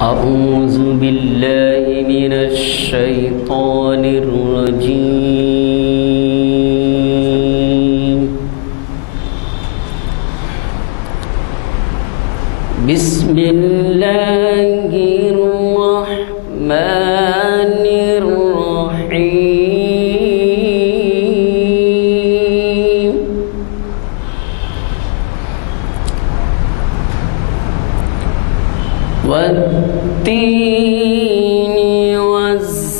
أعوذ بالله من الشيطان الرجيم. بسم الله الرحمن الرحيم. والتين والزيتون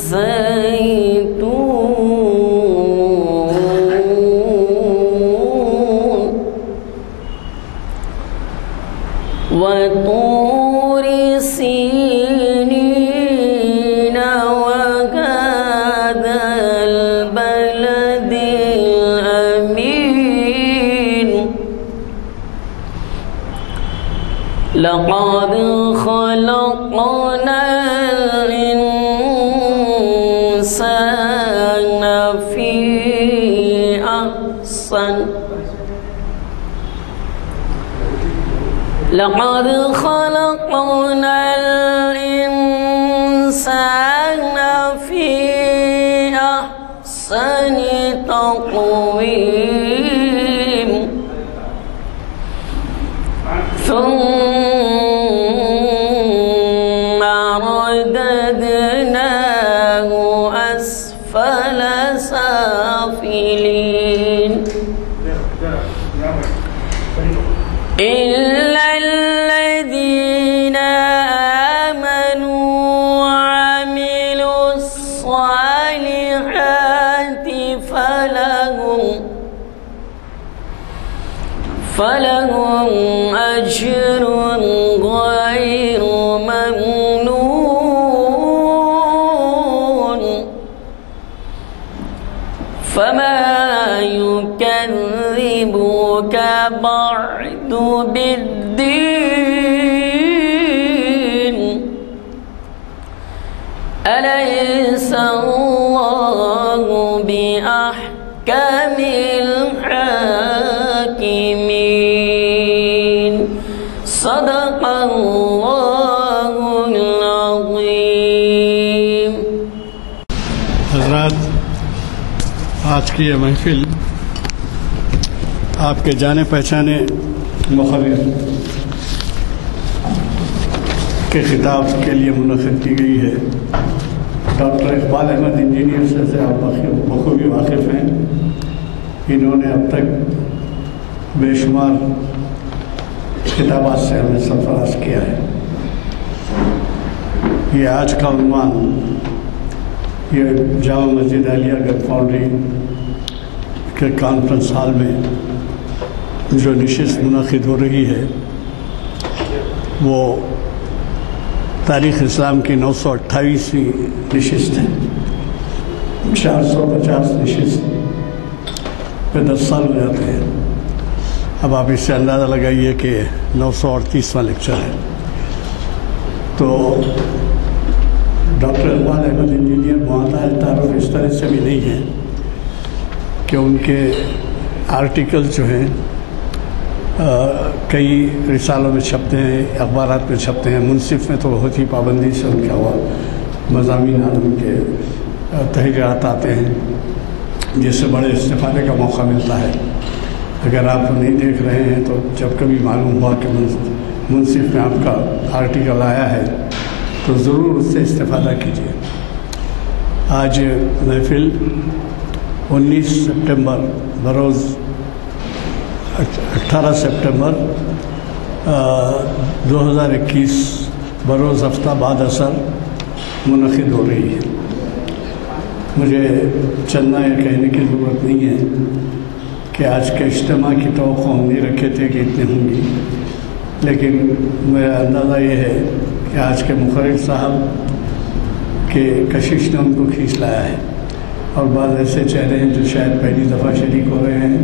وطور سينين وهذا البلد الأمين. لقد خلقنا الإنسان في أحسن لقد خلقنا الإنسان في أحسن تقويم. ثم رددناه أسفل سافلين إلا الذين آمنوا وعملوا الصالحات فلهم أجر غير ممنون. فما يكذبك بعد بالدين. أليس الله بأحكم الحاكمين. صدق الله العظيم. حضرات، آج کی یہ محفل آپ کے جانے پہچانے مخرر کے خطاب کے لیے منعقد کی گئی ہے. ڈاکٹر اقبال احمد انجینئر سے آپ بخوبی واقف ہیں. انہوں نے اب تک بے شمار کتابات سے ہمیں سرفراز کیا ہے. یہ آج کا عنوان یہ جامع مسجد عالیہ گڑھ فاؤنڈری کے کانفرنس ہال میں جو نشست منعقد ہو رہی ہے وہ تاریخ اسلام کی 928ویں نشست ہے. 450 نشست پہ 10 سال ہو جاتے ہیں. اب آپ اس سے اندازہ لگائیے کہ 938واں لیکچر ہے. تو ڈاکٹر اقبال احمد انجینئر معطل تعارف اس طرح سے بھی نہیں ہے کہ ان کے آرٹیکل جو ہیں کئی رسالوں میں چھپتے ہیں، اخبارات میں چھپتے ہیں. منصف میں تو بہت ہی پابندی سے ان کا ہوا مضامین ان کے تحریرات آتے ہیں جس سے بڑے استفادے کا موقع ملتا ہے. اگر آپ نہیں دیکھ رہے ہیں تو جب کبھی معلوم ہوا کہ منصف میں آپ کا آرٹیکل آیا ہے تو ضرور اس سے استفادہ کیجیے. آج محفل 19 سپٹمبر بروز 18 سپٹمبر 2021 بروز ہفتہ بعد اثر منعقد ہو رہی ہے. مجھے چندنا یہ کہنے کی ضرورت نہیں ہے کہ آج کے اجتماع کی توقع ہم نہیں رکھے تھے کہ اتنے ہوں گی، لیکن میرا اندازہ یہ ہے کہ آج کے مقرر صاحب کے کشش نے ان کو کھینچ لایا ہے. اور بعض ایسے چہرے ہیں جو شاید پہلی دفعہ شریک ہو رہے ہیں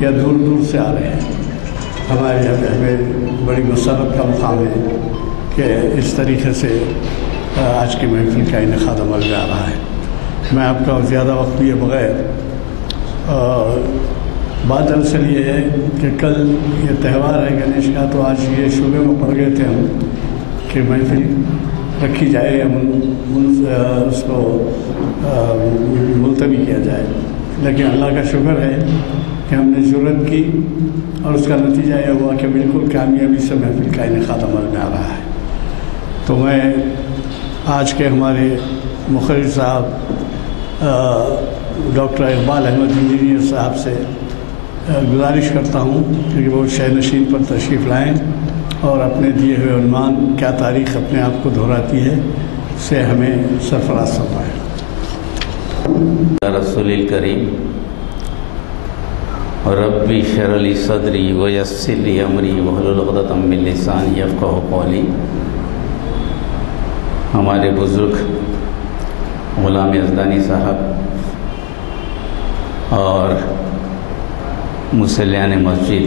یا دور دور سے آ رہے ہیں. ہمارے یہاں ہمیں بڑی مسرت کا مقام ہے کہ اس طریقے سے آج کی محفل کا انعقاد عمل میں آ رہا ہے. میں آپ کا زیادہ وقت لیے بغیر بات دراصل یہ ہے کہ کل یہ تہوار ہے گنیش کا، تو آج یہ شعبے میں پڑ گئے تھے ہم کہ کہ محفل رکھی جائے، اس کو ملتوی کیا جائے، لیکن اللہ کا شکر ہے کہ ہم نے جرأت کی اور اس کا نتیجہ یہ ہوا کہ بالکل کامیابی سے محفل کا انعقاد عمل میں آ رہا ہے۔ تو میں آج کے ہمارے مخرج صاحب ڈاکٹر اقبال احمد انجینئر صاحب سے گزارش کرتا ہوں کہ وہ شہ نشین پر تشریف لائیں اور اپنے دیے ہوئے عنوان کیا تاریخ اپنے آپ کو دہراتی ہے سے ہمیں سرفراز فرمائیں۔ رسول الکریم ربی اشرح لی صدری ویسر لی امری واحلل عقدۃ من لسانی یفقہوا قولی۔ ہمارے بزرگ غلام یزدانی صاحب اور مصلیان مسجد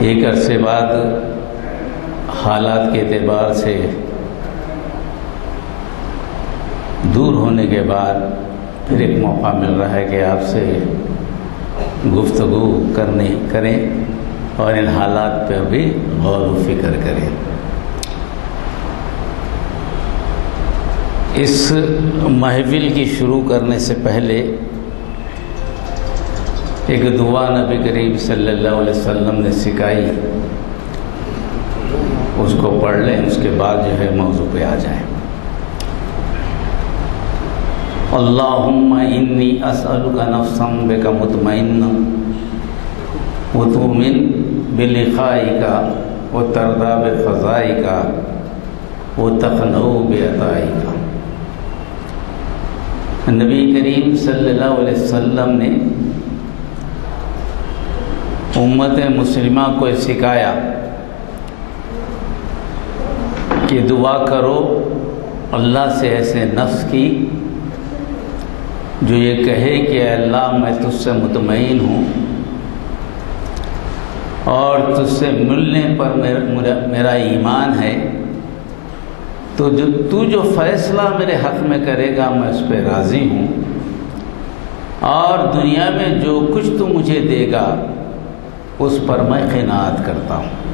ایک عرصے بعد حالات کے اعتبار سے دور ہونے کے بعد پھر ایک موقع مل رہا ہے کہ آپ سے گفتگو کریں اور ان حالات پہ بھی غور و فکر کریں۔ اس محفل کی شروع کرنے سے پہلے ایک دعا نبی کریم صلی اللہ علیہ وسلم نے سکھائی، اس کو پڑھ لیں، اس کے بعد جو ہے موضوع پہ آ جائیں۔ اللہم انی اسألک نفسا بک مطمئنہ وتؤمن بلقائک وترضى بقضائک وتقنع بعطائک۔ نبی کریم صلی اللہ علیہ وسلم نے امت مسلمہ کو سکھایا کہ دعا کرو اللہ سے ایسے نفس کی جو یہ کہے کہ اللہ میں تجھ سے مطمئن ہوں اور تجھ سے ملنے پر میرا ایمان ہے، تو جو فیصلہ میرے حق میں کرے گا میں اس پہ راضی ہوں، اور دنیا میں جو کچھ تو مجھے دے گا اس پر میں قناعت کرتا ہوں۔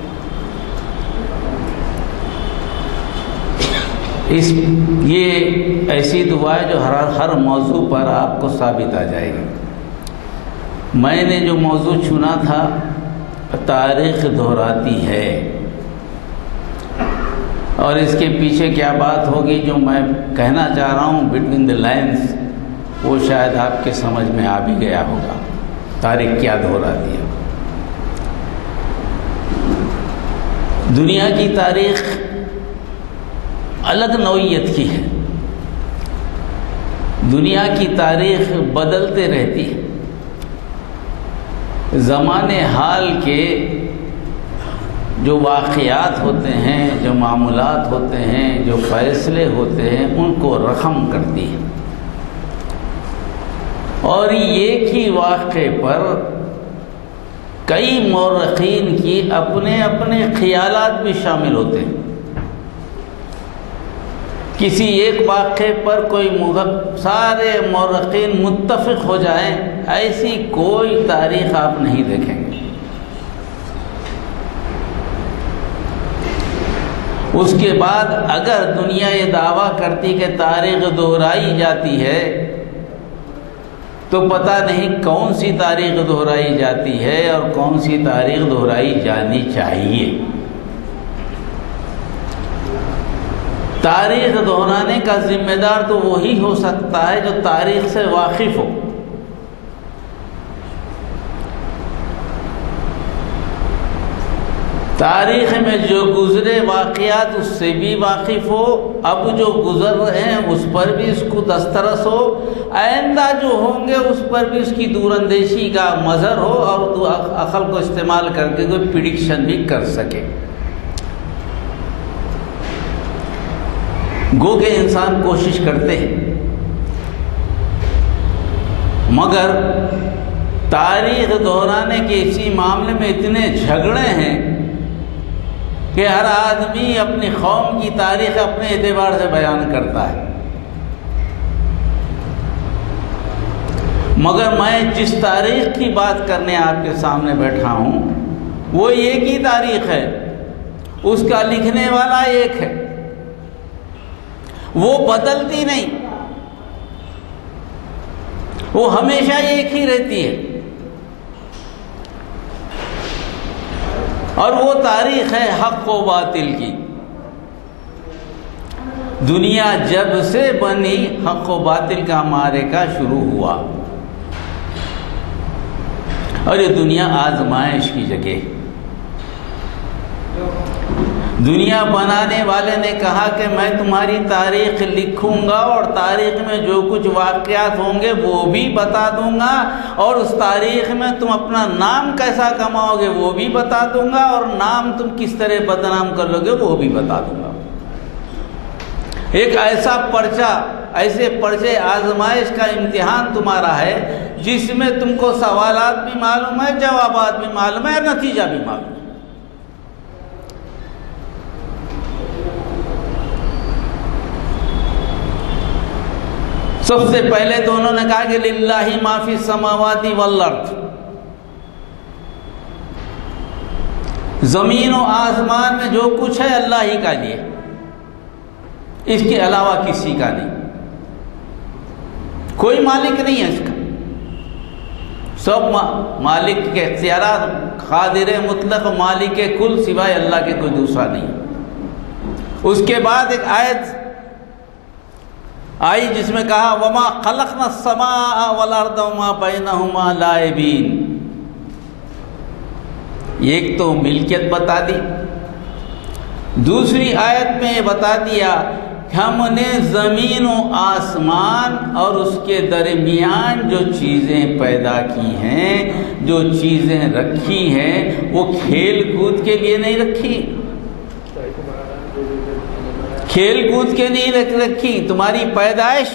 یہ ایسی دعا ہے جو ہر موضوع پر آپ کو ثابت آ جائے گی۔ میں نے جو موضوع چنا تھا تاریخ دہراتی ہے، اور اس کے پیچھے کیا بات ہوگی جو میں کہنا چاہ رہا ہوں بٹوین دی لائنز، وہ شاید آپ کے سمجھ میں آ بھی گیا ہوگا۔ تاریخ کیا دہراتی ہے؟ دنیا کی تاریخ الگ نوعیت کی ہے۔ دنیا کی تاریخ بدلتے رہتی ہے۔ زمانے حال کے جو واقعات ہوتے ہیں، جو معاملات ہوتے ہیں، جو فیصلے ہوتے ہیں، ان کو رقم کرتی ہے، اور ایک ہی واقعے پر کئی مورخین کی اپنے خیالات بھی شامل ہوتے ہیں۔ کسی ایک واقعے پر سارے مورخین متفق ہو جائیں، ایسی کوئی تاریخ آپ نہیں دیکھیں گے۔ اس کے بعد اگر دنیا یہ دعویٰ کرتی کہ تاریخ دہرائی جاتی ہے، تو پتہ نہیں کون سی تاریخ دہرائی جاتی ہے اور کون سی تاریخ دہرائی جانی چاہیے۔ تاریخ دہرانے کا ذمہ دار تو وہی ہو سکتا ہے جو تاریخ سے واقف ہو۔ تاریخ میں جو گزرے واقعات اس سے بھی واقف ہو، اب جو گزر رہے ہیں اس پر بھی اس کو دسترس ہو، آئندہ جو ہوں گے اس پر بھی اس کی دور اندیشی کا مظہر ہو، اور عقل کو استعمال کر کے کوئی پریڈکشن بھی کر سکے۔ گو کہ انسان کوشش کرتے ہیں، مگر تاریخ دہرانے کے اسی معاملے میں اتنے جھگڑے ہیں کہ ہر آدمی اپنی قوم کی تاریخ اپنے اعتبار سے بیان کرتا ہے۔ مگر میں جس تاریخ کی بات کرنے آپ کے سامنے بیٹھا ہوں وہ ایک ہی تاریخ ہے اس کا لکھنے والا ایک ہے، وہ بدلتی نہیں، وہ ہمیشہ ایک ہی رہتی ہے، اور وہ تاریخ ہے حق و باطل کی۔ دنیا جب سے بنی حق و باطل کا معرکہ شروع ہوا، اور یہ دنیا آزمائش کی جگہ۔ دنیا بنانے والے نے کہا کہ میں تمہاری تاریخ لکھوں گا، اور تاریخ میں جو کچھ واقعات ہوں گے وہ بھی بتا دوں گا، اور اس تاریخ میں تم اپنا نام کیسا کماؤ گے وہ بھی بتا دوں گا، اور نام تم کس طرح بدنام کر لو گے وہ بھی بتا دوں گا۔ ایک ایسا پرچہ، ایسے پرچے آزمائش کا امتحان تمہارا ہے جس میں تم کو سوالات بھی معلوم ہے، جوابات بھی معلوم ہے، اور نتیجہ بھی معلوم ہے۔ سب سے پہلے تو انہوں نے کہا کہ للہ ما فی السماوات والارض، زمین و آسمان میں جو کچھ ہے اللہ ہی کا لیے، اس کے علاوہ کسی کا نہیں، کوئی مالک نہیں ہے اس کا، سب مالک کے اختیارات، قادر مطلق مالک کل سوائے اللہ کے کوئی دوسرا نہیں۔ اس کے بعد ایک آیت آئی جس میں کہا وما خلقنا السماء والارض وما بینہما لاعبین۔ ایک تو ملکیت بتا دی، دوسری آیت میں یہ بتا دیا کہ ہم نے زمین و آسمان اور اس کے درمیان جو چیزیں پیدا کی ہیں، جو چیزیں رکھی ہیں، وہ کھیل کود کے لیے نہیں رکھی، کھیل کود کے نہیں رکھی، تمہاری پیدائش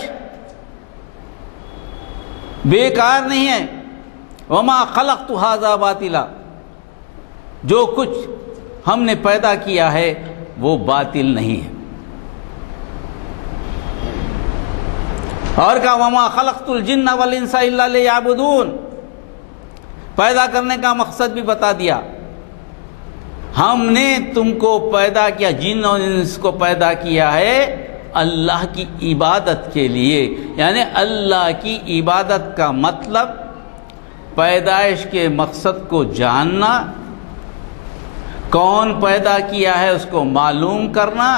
بیکار نہیں ہے۔ وما خلقت ھذا باطلا، جو کچھ ہم نے پیدا کیا ہے وہ باطل نہیں ہے۔ اور کہا وما خلقت الجن والانس الا لیعبدون، پیدا کرنے کا مقصد بھی بتا دیا، ہم نے تم کو پیدا کیا، جن اور انس کو پیدا کیا ہے اللہ کی عبادت کے لیے، یعنی اللہ کی عبادت کا مطلب پیدائش کے مقصد کو جاننا، کون پیدا کیا ہے اس کو معلوم کرنا،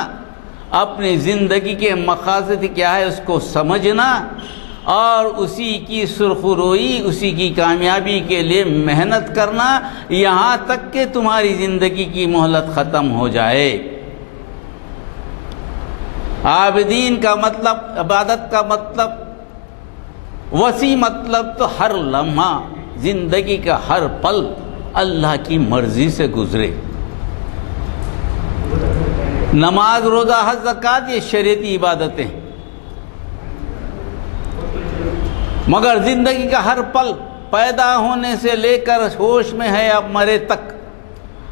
اپنی زندگی کے مقاصد کیا ہے اس کو سمجھنا، اور اسی کی سرخروئی، اسی کی کامیابی کے لیے محنت کرنا، یہاں تک کہ تمہاری زندگی کی مہلت ختم ہو جائے۔ عابدین کا مطلب، عبادت کا مطلب، وسیع مطلب تو ہر لمحہ، زندگی کا ہر پل اللہ کی مرضی سے گزرے۔ نماز، روزہ، حج، زکوٰۃ یہ شریعتی عبادتیں، مگر زندگی کا ہر پل، پیدا ہونے سے لے کر ہوش میں ہے اب مرے تک،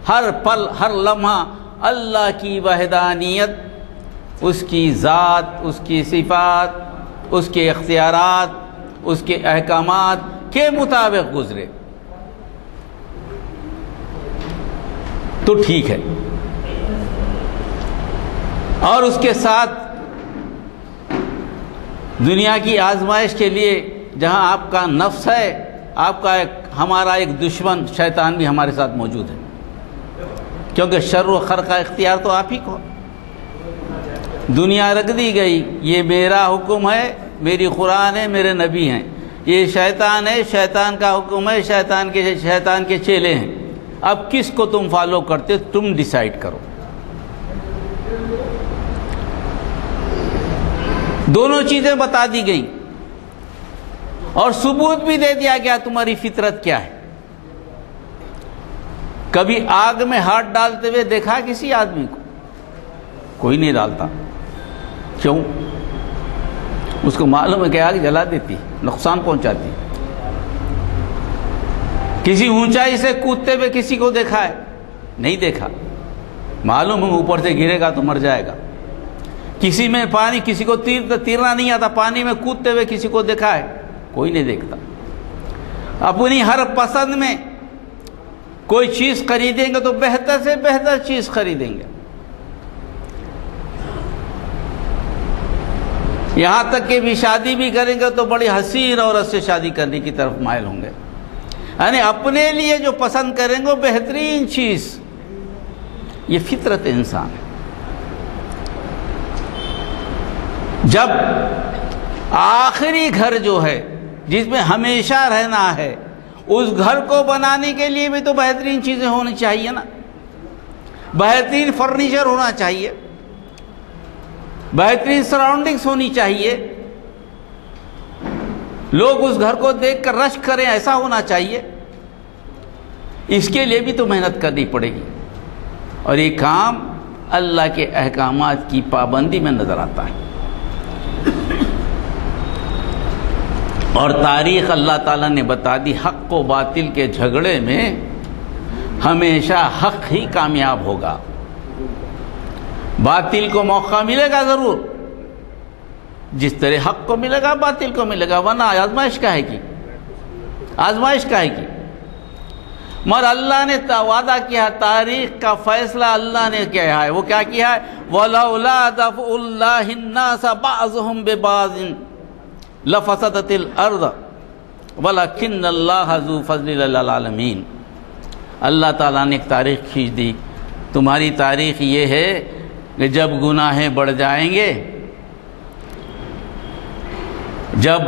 ہر پل ہر لمحہ اللہ کی وحدانیت، اس کی ذات، اس کی صفات، اس کے اختیارات، اس کے احکامات کے مطابق گزرے تو ٹھیک ہے۔ اور اس کے ساتھ دنیا کی آزمائش کے لیے جہاں آپ کا نفس ہے، آپ کا ہمارا ایک دشمن شیطان بھی ہمارے ساتھ موجود ہے، کیونکہ شر و خیر کا اختیار تو آپ ہی کو۔ دنیا رکھ دی گئی، یہ میرا حکم ہے، میری قرآن ہے، میرے نبی ہیں، یہ شیطان ہے، شیطان کا حکم ہے، شیطان کے چیلے ہیں، اب کس کو تم فالو کرتے تم ڈیسائیڈ کرو۔ دونوں چیزیں بتا دی گئیں اور ثبوت بھی دے دیا گیا تمہاری فطرت کیا ہے۔ کبھی آگ میں ہاتھ ڈالتے ہوئے دیکھا کسی آدمی کو؟ کوئی نہیں ڈالتا، کیوں؟ اس کو معلوم ہے کہ آگ جلا دیتی، نقصان پہنچاتی۔ کسی اونچائی سے کودتے ہوئے کسی کو دیکھا ہے؟ نہیں دیکھا، معلوم ہے اوپر سے گرے گا تو مر جائے گا۔ کسی میں پانی، کسی کو تیرنا نہیں آتا، پانی میں کودتے ہوئے کسی کو دیکھا ہے؟ کوئی نہیں دیکھتا۔ اپنی ہر پسند میں کوئی چیز خریدیں گے تو بہتر سے بہتر چیز خریدیں گے، یہاں تک کہ بھی شادی بھی کریں گے تو بڑی حسین عورت سے شادی کرنے کی طرف مائل ہوں گے، یعنی اپنے لیے جو پسند کریں گے وہ بہترین چیز، یہ فطرت انسان ہے۔ جب آخری گھر جو ہے جس میں ہمیشہ رہنا ہے، اس گھر کو بنانے کے لیے بھی تو بہترین چیزیں ہونی چاہیے نا، بہترین فرنیچر ہونا چاہیے، بہترین سراؤنڈنگز ہونی چاہیے، لوگ اس گھر کو دیکھ کر رشک کریں، ایسا ہونا چاہیے۔ اس کے لیے بھی تو محنت کرنی پڑے گی، اور یہ کام اللہ کے احکامات کی پابندی میں نظر آتا ہے۔ اور تاریخ اللہ تعالیٰ نے بتا دی، حق و باطل کے جھگڑے میں ہمیشہ حق ہی کامیاب ہوگا، باطل کو موقع ملے گا ضرور، جس طرح حق کو ملے گا باطل کو ملے گا، ورنہ آزمائش کا ہے کی، آزمائش کا ہے کی۔ مگر اللہ نے وعدہ کیا، تاریخ کا فیصلہ اللہ نے کیا ہے، وہ کیا کیا ہے؟ وَلَوْلَا دَفْعُ اللَّهِ النَّاسَ بَعْضُهُمْ بِبَعْضٍ لَفَسَدَتِ الْأَرْضُ وَلَكِنَّ اللَّهَ ذُو فَضْلٍ عَلَى الْعَالَمِينَ۔ اللہ تعالیٰ نے ایک تاریخ کھینچ دی، تمہاری تاریخ یہ ہے کہ جب گناہیں بڑھ جائیں گے، جب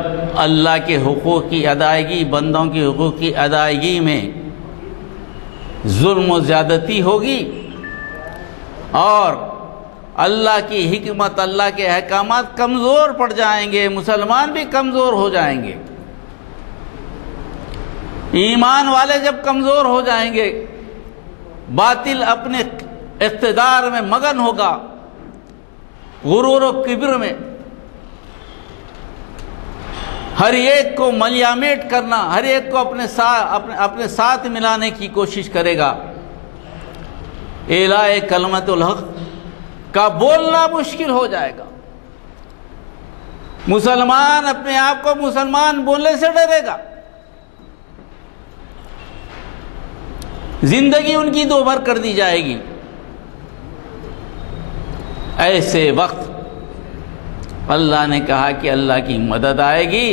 اللہ کے حقوق کی ادائیگی، بندوں کے حقوق کی ادائیگی میں ظلم و زیادتی ہوگی، اور اللہ کی حکمت، اللہ کے احکامات کمزور پڑ جائیں گے، مسلمان بھی کمزور ہو جائیں گے، ایمان والے جب کمزور ہو جائیں گے، باطل اپنے اقتدار میں مگن ہوگا، غرور و کبر میں، ہر ایک کو ملیامیٹ کرنا، ہر ایک کو اپنے ساتھ ملانے کی کوشش کرے گا، اعلاء کلمت الحق کا بولنا مشکل ہو جائے گا، مسلمان اپنے آپ کو مسلمان بولنے سے ڈرے گا، زندگی ان کی دوبھر کر دی جائے گی۔ ایسے وقت اللہ نے کہا کہ اللہ کی مدد آئے گی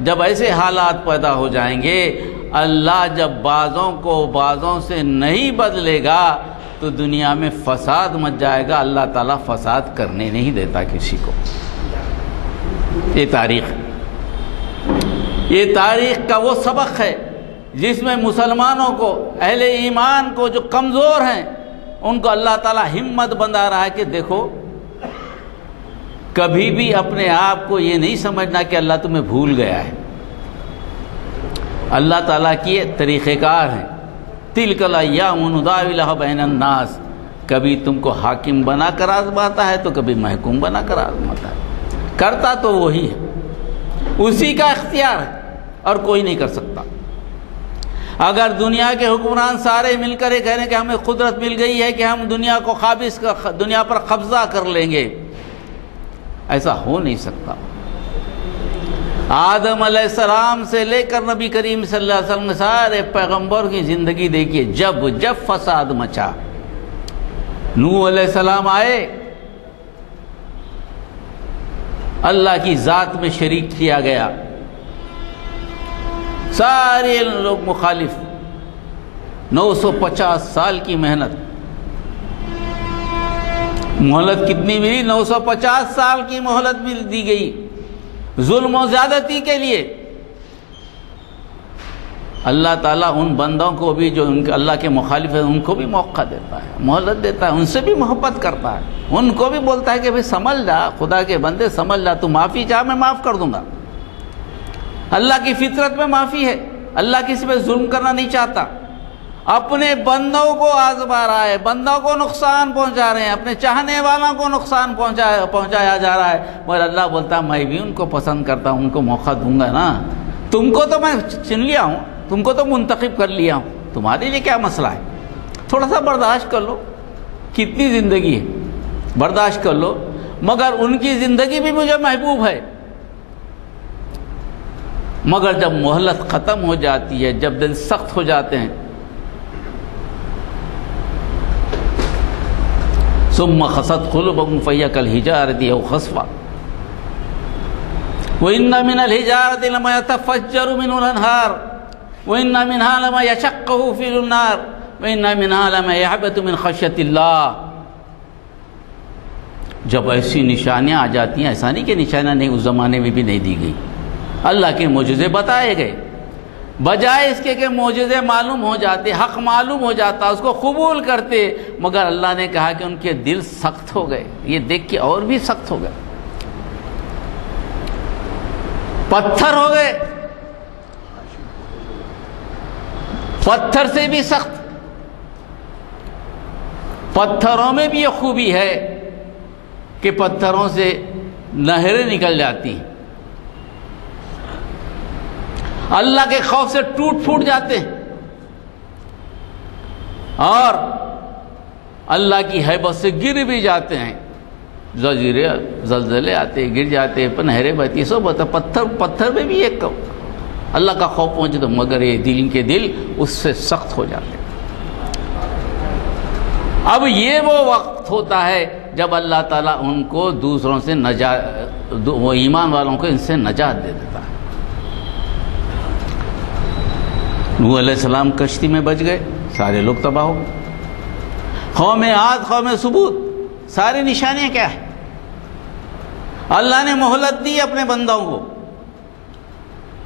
جب ایسے حالات پیدا ہو جائیں گے، اللہ جب بعضوں کو بعضوں سے نہیں بدلے گا تو دنیا میں فساد مچ جائے گا، اللہ تعالیٰ فساد کرنے نہیں دیتا کسی کو۔ یہ تاریخ کا وہ سبق ہے جس میں مسلمانوں کو، اہل ایمان کو جو کمزور ہیں، ان کو اللہ تعالیٰ ہمت بندھا رہا ہے کہ دیکھو، کبھی بھی اپنے آپ کو یہ نہیں سمجھنا کہ اللہ تمہیں بھول گیا ہے، اللہ تعالیٰ کی طریقہ کار ہیں۔ تِلْكَ الْأَيَّامُ نُدَاوِلُهَا بَيْنَ النَّاسِ، کبھی تم کو حاکم بنا کر آزماتا ہے تو کبھی محکوم بنا کر آزماتا ہے، کرتا تو وہی ہے، اسی کا اختیار ہے اور کوئی نہیں کر سکتا۔ اگر دنیا کے حکمران سارے مل کر یہ کہہ رہے ہیں کہ ہمیں قدرت مل گئی ہے کہ ہم دنیا پر قبضہ کر لیں گے، ایسا ہو نہیں سکتا۔ آدم علیہ السلام سے لے کر نبی کریم صلی اللہ علیہ وسلم سارے پیغمبر کی زندگی دیکھیے، جب فساد مچا، نوح علیہ السلام آئے، اللہ کی ذات میں شریک کیا گیا، سارے لوگ مخالف، 950 سال کی محنت، مہلت کتنی ملی؟ 950 سال کی مہلت بھی دی گئی ظلم و زیادتی کے لیے۔ اللہ تعالیٰ ان بندوں کو بھی جو اللہ کے مخالف ہیں ان کو بھی موقع دیتا ہے، مہلت دیتا ہے، ان سے بھی محبت کرتا ہے، ان کو بھی بولتا ہے کہ بھئی سمجھ جا، خدا کے بندے سمجھ جا، تو معافی چاہ میں معاف کر دوں گا۔ اللہ کی فطرت میں معافی ہے، اللہ کسی پہ ظلم کرنا نہیں چاہتا، اپنے بندوں کو آزما رہا ہے، بندوں کو نقصان پہنچا رہے ہیں، اپنے چاہنے والوں کو نقصان پہنچایا جا رہا ہے، مگر اللہ بولتا ہے میں بھی ان کو پسند کرتا ہوں، ان کو موقع دوں گا نا، تم کو تو میں چن لیا ہوں، تم کو تو منتخب کر لیا ہوں، تمہارے لیے کیا مسئلہ ہے، تھوڑا سا برداشت کر لو، کتنی زندگی ہے، برداشت کر لو، مگر ان کی زندگی بھی مجھے محبوب ہے، مگر جب مہلت ختم ہو جاتی ہے، جب دل سخت ہو جاتے ہیں، ثم خست قلوبهم فهي كالحجارة أو خصفة وإن من الحجارة لما يتفجر منه الأنهار وإن منها لما يشقه في النار وإن منها لما يهبط من خشية الله۔ جب ایسی نشانیاں آ جاتی ہیں، ایسا نہیں کہ نشانیاں نہیں اس زمانے میں بھی نہیں دی گئی، اللہ کے معجزے بتائے گئے، بجائے اس کے کہ معجزے معلوم ہو جاتے، حق معلوم ہو جاتا، اس کو قبول کرتے، مگر اللہ نے کہا کہ ان کے دل سخت ہو گئے، یہ دیکھ کے اور بھی سخت ہو گئے، پتھر ہو گئے، پتھر سے بھی سخت۔ پتھروں میں بھی یہ خوبی ہے کہ پتھروں سے نہریں نکل جاتی ہیں، اللہ کے خوف سے ٹوٹ پھوٹ جاتے ہیں، اور اللہ کی ہیبت سے گر بھی جاتے ہیں، زلزلے آتے، گر جاتے، نہریں بہتی، سب ہوتا۔ پتھر میں بھی ایک اللہ کا خوف پہنچے تو، مگر یہ دل کے دل اس سے سخت ہو جاتے ہیں۔ اب یہ وہ وقت ہوتا ہے جب اللہ تعالیٰ ان کو دوسروں سے وہ ایمان والوں کو ان سے نجات دے دیتا ہے۔ نوح علیہ السلام کشتی میں بچ گئے، سارے لوگ تباہ ہو گئے۔ قوم عاد، قوم ثمود، ساری نشانیاں کیا ہیں؟ اللہ نے مہلت دی اپنے بندوں کو،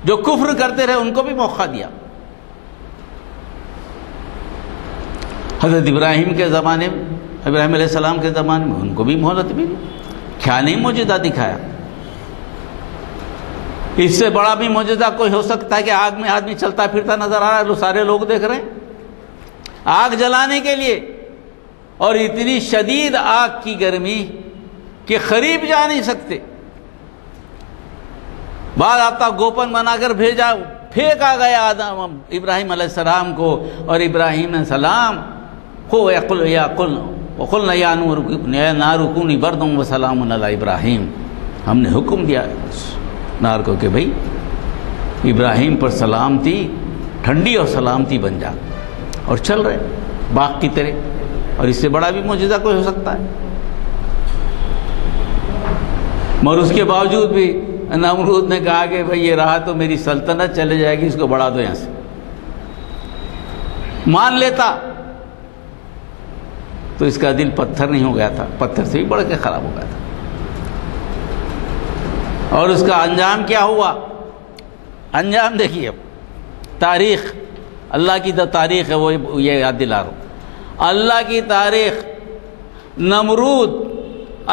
جو کفر کرتے رہے ان کو بھی موقع دیا۔ حضرت ابراہیم کے زمانے میں، ابراہیم علیہ السلام کے زمانے میں ان کو بھی مہلت ملی، کیا نہیں معجزہ دکھایا؟ اس سے بڑا بھی معجزہ کوئی ہو سکتا ہے کہ آگ میں آدمی چلتا پھرتا نظر آ رہا ہے، سارے لوگ دیکھ رہے ہیں، آگ جلانے کے لیے، اور اتنی شدید آگ کی گرمی کہ قریب جا نہیں سکتے۔ بعد آتا گوپن بنا کر بھیجا، پھینکا گیا ابراہیم علیہ السلام کو، اور ابراہیم علیہ السلام وَقُلْنَا يَا نَارُ كُونِي بَرْدًا وَسَلَامٌ عَلَىٰ ابراہیم، ہم نے حکم دیا نار کو کہ بھئی ابراہیم پر سلامتی، ٹھنڈی اور سلامتی بن جا، اور چل رہے باغ کی طرح۔ اور اس سے بڑا بھی معجزہ کوئی ہو سکتا ہے؟ مگر اس کے باوجود بھی نمرود نے کہا کہ بھئی یہ رہا تو میری سلطنت چلے جائے گی، اس کو بڑھا دو یہاں سے۔ مان لیتا تو اس کا دل پتھر نہیں ہو گیا تھا، پتھر سے بھی بڑھ کے خراب ہو گیا تھا۔ اور اس کا انجام کیا ہوا؟ انجام دیکھیے، اب تاریخ، اللہ کی جو تاریخ ہے وہ یہ یاد دلا رہا ہوں، اللہ کی تاریخ۔ نمرود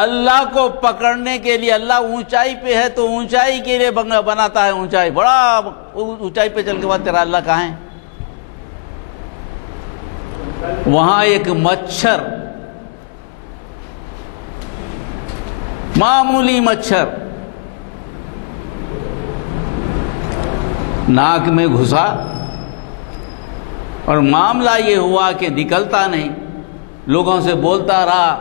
اللہ کو پکڑنے کے لیے، اللہ اونچائی پہ ہے تو اونچائی کے لیے بناتا ہے اونچائی، بڑا اونچائی پہ چل کے بعد تیرا اللہ کہاں ہے؟ وہاں ایک مچھر، معمولی مچھر ناک میں گھسا، اور معاملہ یہ ہوا کہ نکلتا نہیں، لوگوں سے بولتا رہا،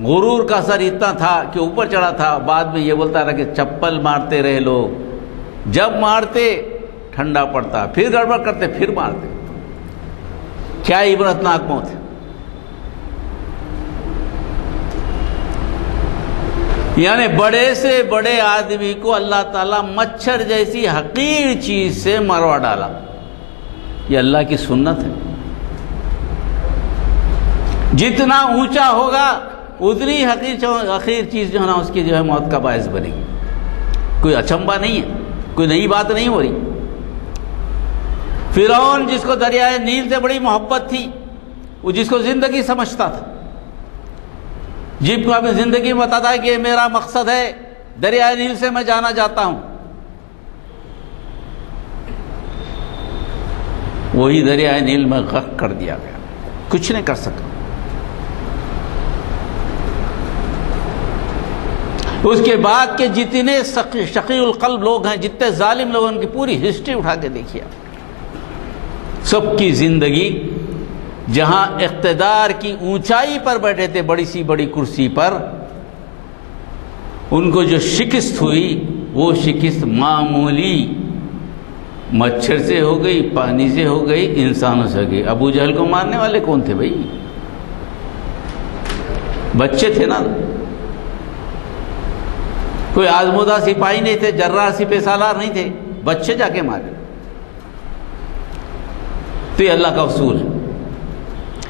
غرور کا سر اتنا تھا کہ اوپر چڑھا تھا، بعد میں یہ بولتا رہا کہ چپل مارتے رہے لوگ، جب مارتے ٹھنڈا پڑتا، پھر گڑبڑ کرتے، پھر مارتے۔ کیا عبرتناک موت ہے! یعنی بڑے سے بڑے آدمی کو اللہ تعالیٰ مچھر جیسی حقیر چیز سے مروا ڈالا۔ یہ اللہ کی سنت ہے، جتنا اونچا ہوگا اتنی حقیر چیز جو ہے نا اس کی جو ہے موت کا باعث بنے گی۔ کوئی اچنبھا نہیں ہے، کوئی نئی بات نہیں ہو رہی۔ فرعون جس کو دریائے نیل سے بڑی محبت تھی، وہ جس کو زندگی سمجھتا تھا، جب کو اپنی زندگی میں بتاتا ہے کہ میرا مقصد ہے دریائے نیل سے میں جانا چاہتا ہوں، وہی دریائے نیل میں غرق کر دیا گیا، کچھ نہیں کر سکا۔ اس کے بعد کے جتنے شقی القلب لوگ ہیں، جتنے ظالم لوگ ہیں، ان کی پوری ہسٹری اٹھا کے دیکھیے، سب کی زندگی جہاں اقتدار کی اونچائی پر بیٹھے تھے، بڑی سی بڑی کرسی پر، ان کو جو شکست ہوئی وہ شکست معمولی مچھر سے ہو گئی، پانی سے ہو گئی، انسانوں سے ہو گئی۔ ابو جہل کو مارنے والے کون تھے بھائی؟ بچے تھے نا، کوئی آزمودہ سپاہی نہیں تھے، جرار سپہ سالار نہیں تھے، بچے جا کے مارے۔ تو یہ اللہ کا اصول ہے،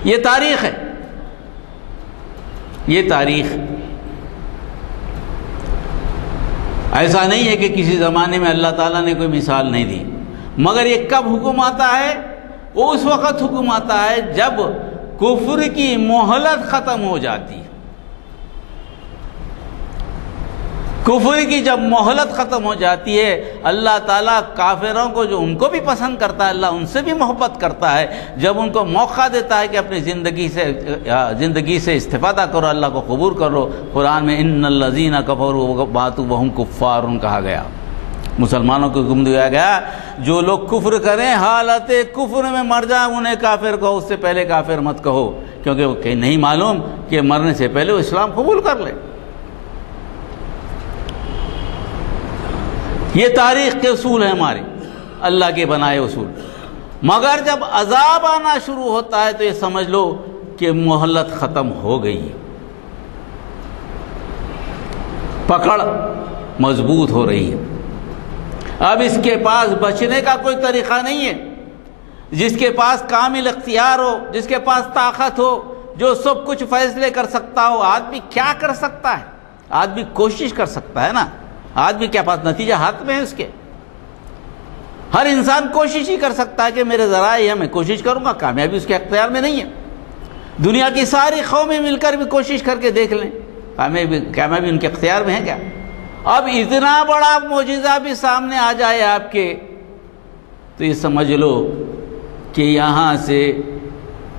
یہ تاریخ ہے، یہ تاریخ۔ ایسا نہیں ہے کہ کسی زمانے میں اللہ تعالیٰ نے کوئی مثال نہیں دی، مگر یہ کب حکم آتا ہے؟ وہ اس وقت حکم آتا ہے جب کفر کی مہلت ختم ہو جاتی ہے۔ کفر کی جب مہلت ختم ہو جاتی ہے، اللہ تعالیٰ کافروں کو، جو ان کو بھی پسند کرتا ہے، اللہ ان سے بھی محبت کرتا ہے، جب ان کو موقع دیتا ہے کہ اپنی زندگی سے استفادہ کرو، اللہ کو قبول کرو۔ قرآن میں ان الذین کفروا وماتوا وہم کفار کہا گیا، مسلمانوں کو حکم دیا گیا جو لوگ کفر کریں، حالت کفر میں مر جائیں، انہیں کافر کہو، اس سے پہلے کافر مت کہو، کیونکہ وہ نہیں معلوم کہ مرنے سے پہلے وہ اسلام قبول کر لے۔ یہ تاریخ کے اصول ہیں ہمارے، اللہ کے بنائے اصول۔ مگر جب عذاب آنا شروع ہوتا ہے تو یہ سمجھ لو کہ مہلت ختم ہو گئی ہے، پکڑ مضبوط ہو رہی ہے۔ اب اس کے پاس بچنے کا کوئی طریقہ نہیں ہے۔ جس کے پاس کامل اختیار ہو، جس کے پاس طاقت ہو، جو سب کچھ فیصلے کر سکتا ہو، آدمی کیا کر سکتا ہے؟ آدمی کوشش کر سکتا ہے نا، آدمی کے پاس نتیجہ ہاتھ میں ہے اس کے۔ ہر انسان کوشش ہی کر سکتا ہے کہ میرے ذرائع ہے، میں کوشش کروں گا، کامیابی اس کے اختیار میں نہیں ہے۔ دنیا کی ساری قومیں مل کر بھی کوشش کر کے دیکھ لیں، کامیابی ان کے اختیار میں ہے کیا؟ اب اتنا بڑا معجزہ بھی سامنے آ جائے آپ کے، تو یہ سمجھ لو کہ یہاں سے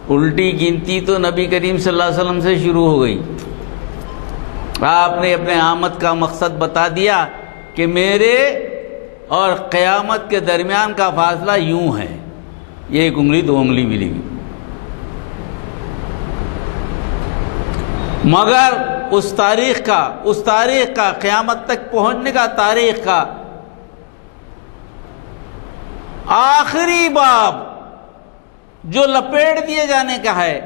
الٹی گنتی تو نبی کریم صلی اللہ علیہ وسلم سے شروع ہو گئی۔ آپ نے اپنے آمد کا مقصد بتا دیا کہ میرے اور قیامت کے درمیان کا فاصلہ یوں ہے، یہ 1 انگلی 2 انگلی ملے گی۔ مگر اس تاریخ کا قیامت تک پہنچنے کا تاریخ کا آخری باب جو لپیٹ دیے جانے کا ہے،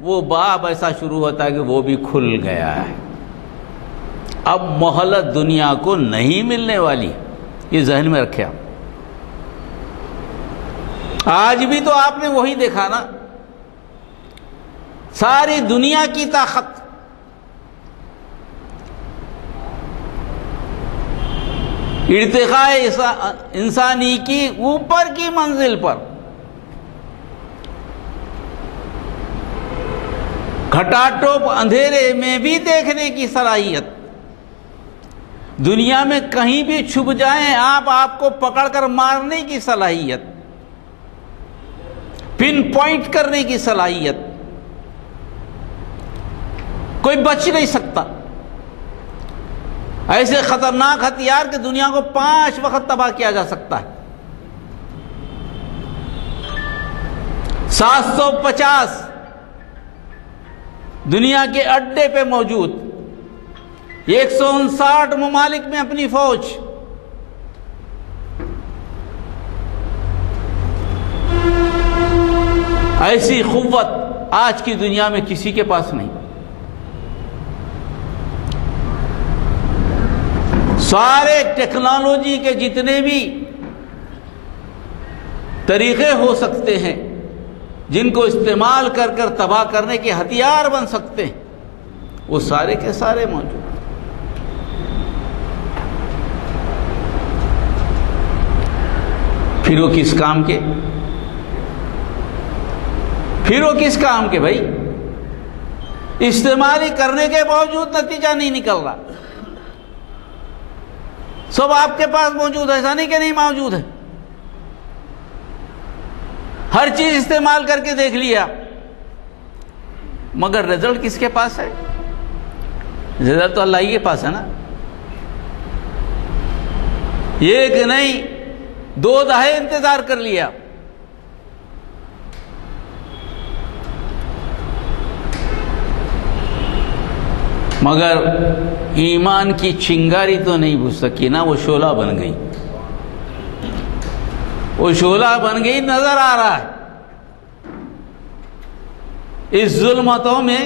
وہ باب ایسا شروع ہوتا ہے کہ وہ بھی کھل گیا ہے۔ اب مہلت دنیا کو نہیں ملنے والی، یہ ذہن میں رکھے آپ۔ آج بھی تو آپ نے وہی دیکھا نا، ساری دنیا کی طاقت ارتقاء انسانی کی اوپر کی منزل پر، گھٹا ٹوپ اندھیرے میں بھی دیکھنے کی صلاحیت، دنیا میں کہیں بھی چھپ جائیں آپ کو پکڑ کر مارنے کی صلاحیت، پن پوائنٹ کرنے کی صلاحیت، کوئی بچ نہیں سکتا۔ ایسے خطرناک ہتھیار کہ دنیا کو 5 وقت تباہ کیا جا سکتا ہے۔ 750 دنیا کے اڈے پہ موجود، 159 ممالک میں اپنی فوج، ایسی قوت آج کی دنیا میں کسی کے پاس نہیں۔ سارے ٹیکنالوجی کے جتنے بھی طریقے ہو سکتے ہیں جن کو استعمال کر کر تباہ کرنے کے ہتھیار بن سکتے ہیں، وہ سارے کے سارے موجود۔ پھر وہ کس کام کے؟ پھر وہ کس کام کے بھائی؟ استعمال کرنے کے باوجود نتیجہ نہیں نکل رہا۔ سب آپ کے پاس موجود ہے، ایسا نہیں کہ نہیں موجود ہے، ہر چیز استعمال کر کے دیکھ لیا، مگر رزلٹ کس کے پاس ہے؟ رزلٹ تو اللہ ہی کے پاس ہے نا۔ ایک نہیں 2 دہائیں انتظار کر لیا، مگر ایمان کی چنگاری تو نہیں بجھ سکی نا، وہ شعلہ بن گئی۔ وہ شعلہ بن گئی نظر آ رہا ہے. اس ظلمتوں میں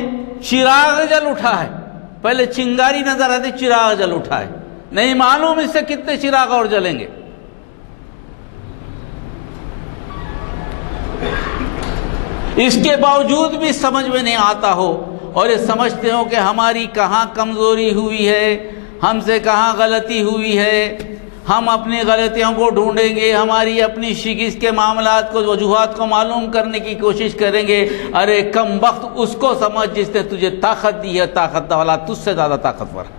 چراغ جل اٹھا ہے. پہلے چنگاری نظر آتی، چراغ جل اٹھا ہے. نہیں معلوم اس سے کتنے چراغ اور جلیں گے. اس کے باوجود بھی سمجھ میں نہیں آتا ہو اور یہ سمجھتے ہو کہ ہماری کہاں کمزوری ہوئی ہے، ہم سے کہاں غلطی ہوئی ہے، ہم اپنی غلطیوں کو ڈھونڈیں گے، ہماری اپنی شکست کے معاملات کو، وجوہات کو معلوم کرنے کی کوشش کریں گے. ارے کم وقت اس کو سمجھ جس نے تجھے طاقت دی ہے، طاقت والا تجھ سے زیادہ طاقتور ہے.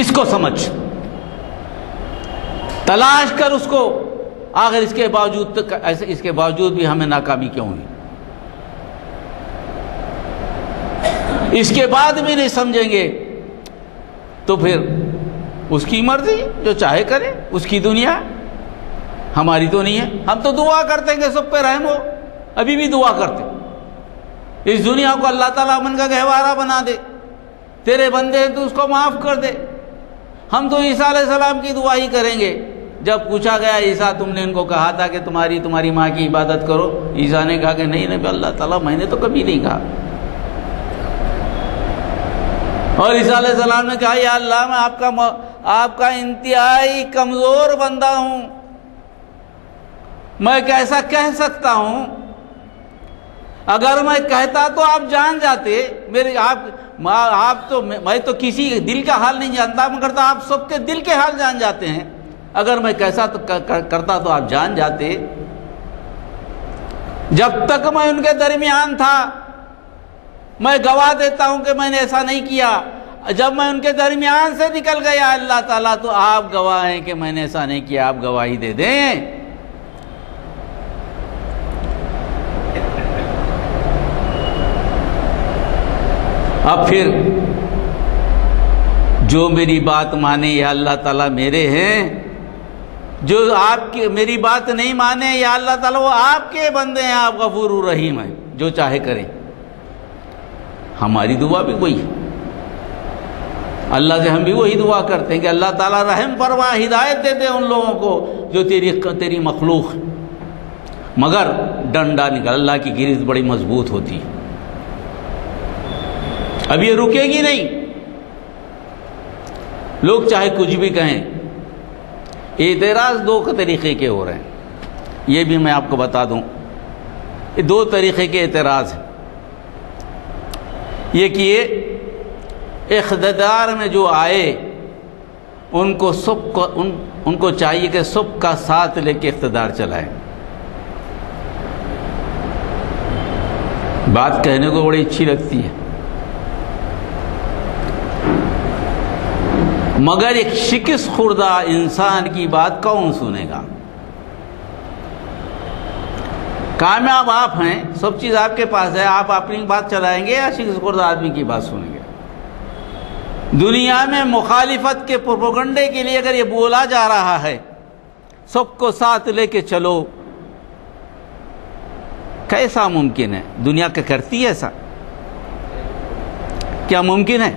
اس کو سمجھ، تلاش کر اس کو. آخر اس کے باوجود بھی ہمیں ناکامی کیوں ہوئی؟ اس کے بعد بھی نہیں سمجھیں گے تو پھر اس کی مرضی، جو چاہے کرے، اس کی دنیا، ہماری تو نہیں ہے. ہم تو دعا کرتے ہیں کہ سب پہ رحم ہو، ابھی بھی دعا کرتے ہیں اس دنیا کو اللہ تعالیٰ امن کا گہوارہ بنا دے. تیرے بندے ہیں تو اس کو معاف کر دے. ہم تو عیسیٰ علیہ السلام کی دعا ہی کریں گے. جب پوچھا گیا عیسیٰ تم نے ان کو کہا تھا کہ تمہاری ماں کی عبادت کرو، عیسیٰ نے کہا کہ نہیں اللہ تعالیٰ میں نے تو کبھی نہیں کہا. اور عیسیٰ علیہ السلام نے کہا یا اللہ میں آپ کا انتہائی کمزور بندہ ہوں، میں کیسا کہہ سکتا ہوں؟ اگر میں کہتا تو آپ جان جاتے. میں تو کسی دل کا حال نہیں جانتا، مگر تو آپ سب کے دل کے حال جان جاتے ہیں. اگر میں کیسا تو کرتا تو آپ جان جاتے. جب تک میں ان کے درمیان تھا میں گواہ دیتا ہوں کہ میں نے ایسا نہیں کیا. جب میں ان کے درمیان سے نکل گیا اللہ تعالیٰ تو آپ گواہ ہیں کہ میں نے ایسا نہیں کیا. آپ گواہی دے دیں. اب پھر جو میری بات مانے یا اللہ تعالیٰ میرے ہیں، جو آپ کی میری بات نہیں مانے یا اللہ تعالیٰ وہ آپ کے بندے ہیں. آپ غفور الرحیم ہیں، جو چاہے کریں. ہماری دعا بھی وہی ہے. اللہ سے ہم بھی وہی دعا کرتے ہیں کہ اللہ تعالیٰ رحم فرما، ہدایت دے دے ان لوگوں کو جو تیری مخلوق ہے. مگر ڈنڈا نکل، اللہ کی گرفت بڑی مضبوط ہوتی ہے. اب یہ رکے گی نہیں. لوگ چاہے کچھ بھی کہیں. اعتراض دو طریقے کے ہو رہے ہیں، یہ بھی میں آپ کو بتا دوں. یہ دو طریقے کے اعتراض ہیں. یہ کہ اقتدار میں جو آئے ان کو چاہیے کہ سب کا ساتھ لے کے اقتدار چلائیں. بات کہنے کو بڑی اچھی لگتی ہے، مگر ایک شکست خوردہ انسان کی بات کون سنے گا؟ کامیاب آپ ہیں، سب چیز آپ کے پاس ہے، آپ اپنی بات چلائیں گے یا شکست خوردہ آدمی کی بات سنیں گے؟ دنیا میں مخالفت کے پروپیگنڈے کے لیے اگر یہ بولا جا رہا ہے سب کو ساتھ لے کے چلو، کیسا ممکن ہے؟ دنیا کا کرتی ہے ایسا؟ کیا ممکن ہے؟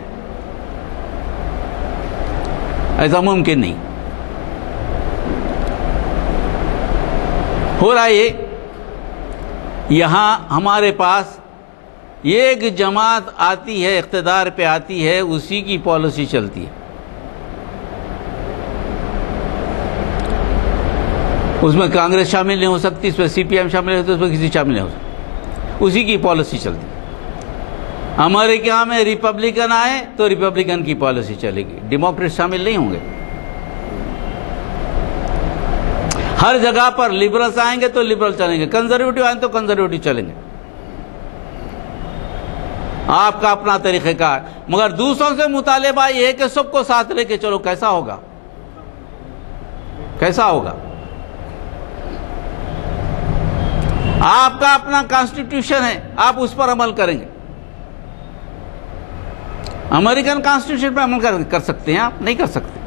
ایسا ممکن نہیں. ہو رہا ہے یہاں ہمارے پاس ایک جماعت آتی ہے، اقتدار پہ آتی ہے، اسی کی پالیسی چلتی ہے. اس میں کانگریس شامل نہیں ہو سکتی، اس میں سی پی ایم شامل نہیں ہوتی، اس میں کسی شامل نہیں ہو سکتی. اسی کی پالیسی چلتی ہے. امریکہ میں ریپبلکن آئے تو ریپبلکن کی پالیسی چلے گی، ڈیموکریٹ شامل نہیں ہوں گے. ہر جگہ پر لبرلز آئیں گے تو لبرل چلیں گے، کنزرویٹو آئیں تو کنزرویٹو چلیں گے. آپ کا اپنا طریقہ کار. مگر دوسروں سے مطالبہ یہ ہے کہ سب کو ساتھ لے کے چلو. کیسا ہوگا؟ کیسا ہوگا؟ آپ کا اپنا کانسٹیٹیوشن ہے، آپ اس پر عمل کریں گے. امریکن کانسٹیٹیوشن پہ عمل کر سکتے ہیں آپ؟ نہیں کر سکتے.